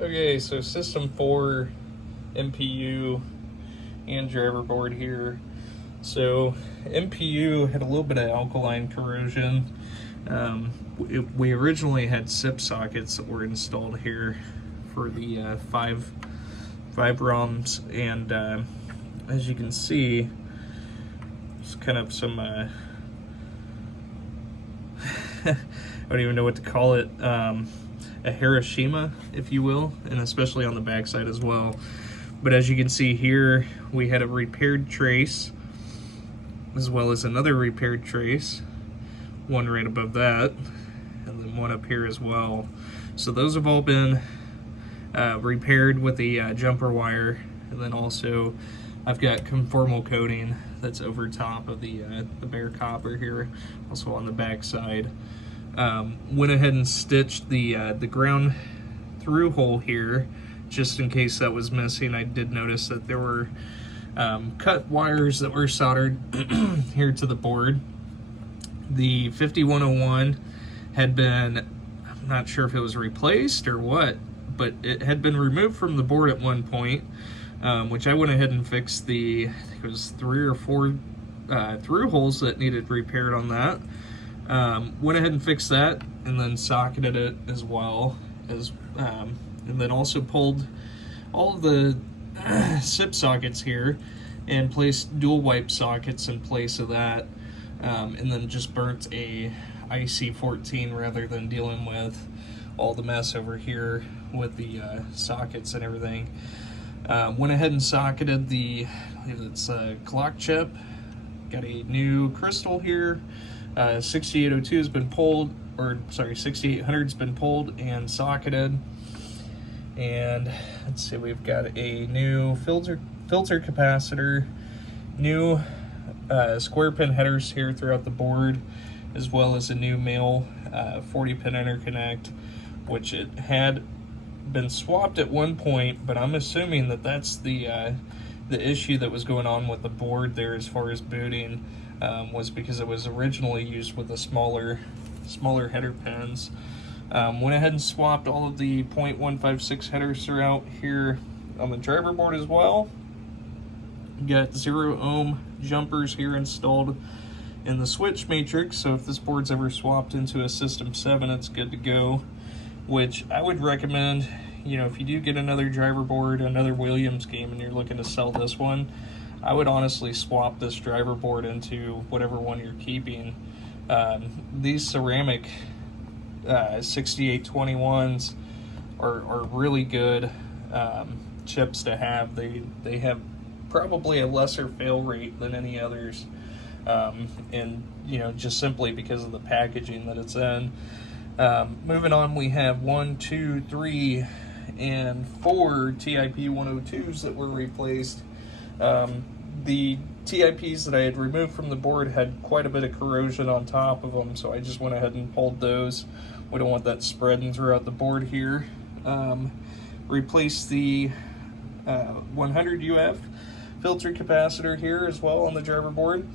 Okay, so system 4, MPU, and driver board here. So MPU had a little bit of alkaline corrosion. We originally had SIP sockets that were installed here for the five ROMs, and as you can see, it's kind of some I don't even know what to call it, a Hiroshima, if you will, and especially on the backside as well. But as you can see here, we had a repaired trace, as well as another repaired trace, one right above that, and then one up here as well. So those have all been repaired with the jumper wire, and then also I've got conformal coating that's over top of the bare copper here, also on the back side. Went ahead and stitched the ground through hole here, just in case that was missing. I did notice that there were cut wires that were soldered here to the board. The 5101 had been, I'm not sure if it was replaced or what, but it had been removed from the board at one point, which I went ahead and fixed the, I think it was 3 or 4 through holes that needed repaired on that. Went ahead and fixed that, and then socketed it as well as, and then also pulled all of the SIP sockets here and placed dual wipe sockets in place of that, and then just burnt a IC14 rather than dealing with all the mess over here with the sockets and everything. Went ahead and socketed the, I believe it's a clock chip. Got a new crystal here. 6802 has been pulled, or sorry, 6800's been pulled and socketed. And let's see, we've got a new filter capacitor, new square pin headers here throughout the board, as well as a new male 40 pin interconnect, which it had been swapped at one point, but I'm assuming that that's the issue that was going on with the board there as far as booting, was because it was originally used with the smaller header pins. Went ahead and swapped all of the .156 headers throughout here on the driver board as well. Got 0 ohm jumpers here installed in the switch matrix, so if this board's ever swapped into a system 7, it's good to go, which I would recommend. You know, if you do get another driver board, another Williams game, and you're looking to sell this one, I would honestly swap this driver board into whatever one you're keeping. These ceramic 6821s are really good chips to have. They have probably a lesser fail rate than any others, and you know, just simply because of the packaging that it's in. Moving on, we have 1, 2, 3, and 4 TIP 102s that were replaced. The TIPs that I had removed from the board had quite a bit of corrosion on top of them, so I just went ahead and pulled those. We don't want that spreading throughout the board here. Replaced the 100 UF filter capacitor here as well on the driver board.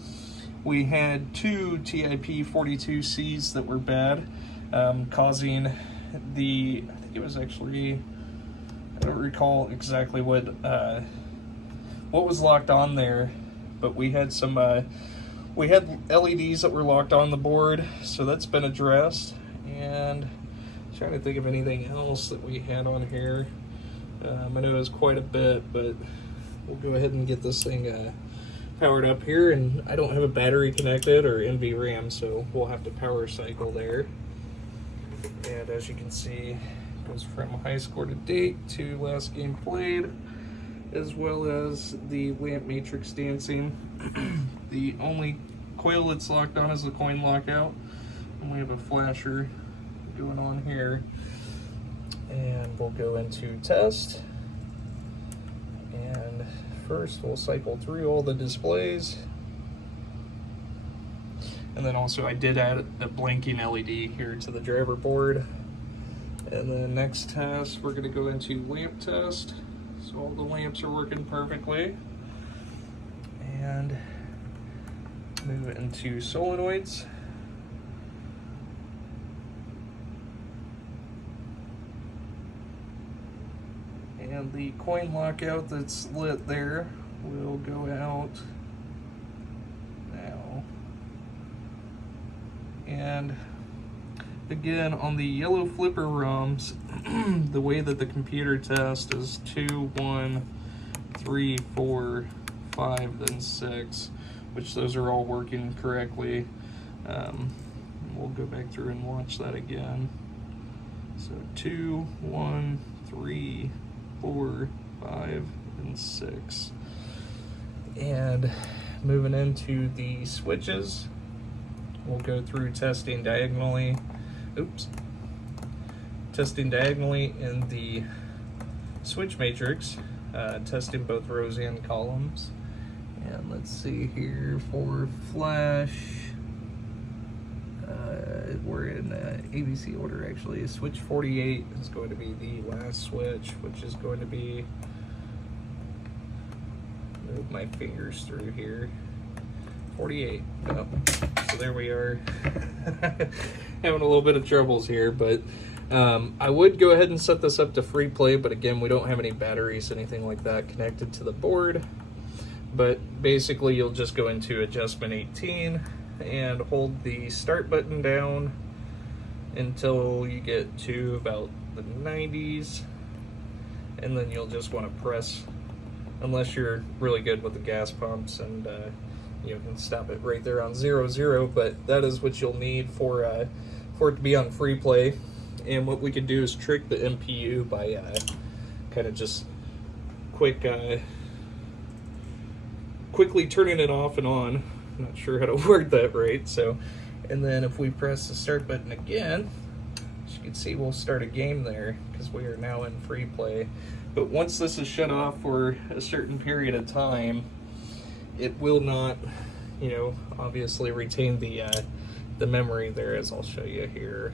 We had 2 TIP 42Cs that were bad, causing the, I think it was actually, I don't recall exactly what was locked on there, but we had some we had LEDs that were locked on the board, so that's been addressed. And I'm trying to think of anything else that we had on here. I know it was quite a bit, but we'll go ahead and get this thing powered up here. And I don't have a battery connected or NVRAM, so we'll have to power cycle there. And as you can see, it goes from high score to date to last game played, as well as the lamp matrix dancing. The only coil that's locked on is the coin lockout, and we have a flasher going on here. And we'll go into test, and first we'll cycle through all the displays, and then also I did add a blinking LED here to the driver board. And then next test, we're going to go into lamp test. So all the lamps are working perfectly. And move into solenoids. And the coin lockout that's lit there will go out now. And again, on the yellow flipper ROMs, the way that the computer tests is 2, 1, 3, 4, 5, then 6, which those are all working correctly. We'll go back through and watch that again. So 2, 1, 3, 4, 5, and 6. And moving into the switches, we'll go through testing diagonally. Testing diagonally in the switch matrix, testing both rows and columns. And let's see here for flash. We're in ABC order actually. Switch 48 is going to be the last switch, which is going to be, move my fingers through here, 48. Oh, so there we are. Having a little bit of troubles here, but I would go ahead and set this up to free play, but again, we don't have any batteries, anything like that connected to the board. But basically, you'll just go into adjustment 18 and hold the start button down until you get to about the 90s, and then you'll just want to press, unless you're really good with the gas pumps, and you can stop it right there on 0, 0, but that is what you'll need for it to be on free play. And what we can do is trick the MPU by kind of just quickly turning it off and on. I'm not sure how to word that right. So, and then if we press the start button again, as you can see, we'll start a game there because we are now in free play. But once this is shut off for a certain period of time, it will not, obviously retain the memory there, as I'll show you here.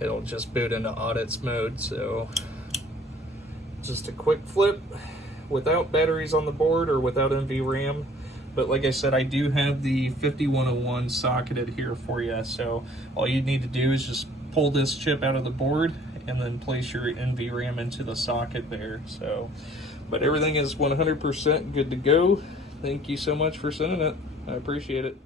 It'll just boot into audits mode. So just a quick flip without batteries on the board or without NVRAM. But like I said, I do have the 5101 socketed here for you. So all you need to do is just pull this chip out of the board and then place your NVRAM into the socket there. So, but everything is 100% good to go. Thank you so much for sending it. I appreciate it.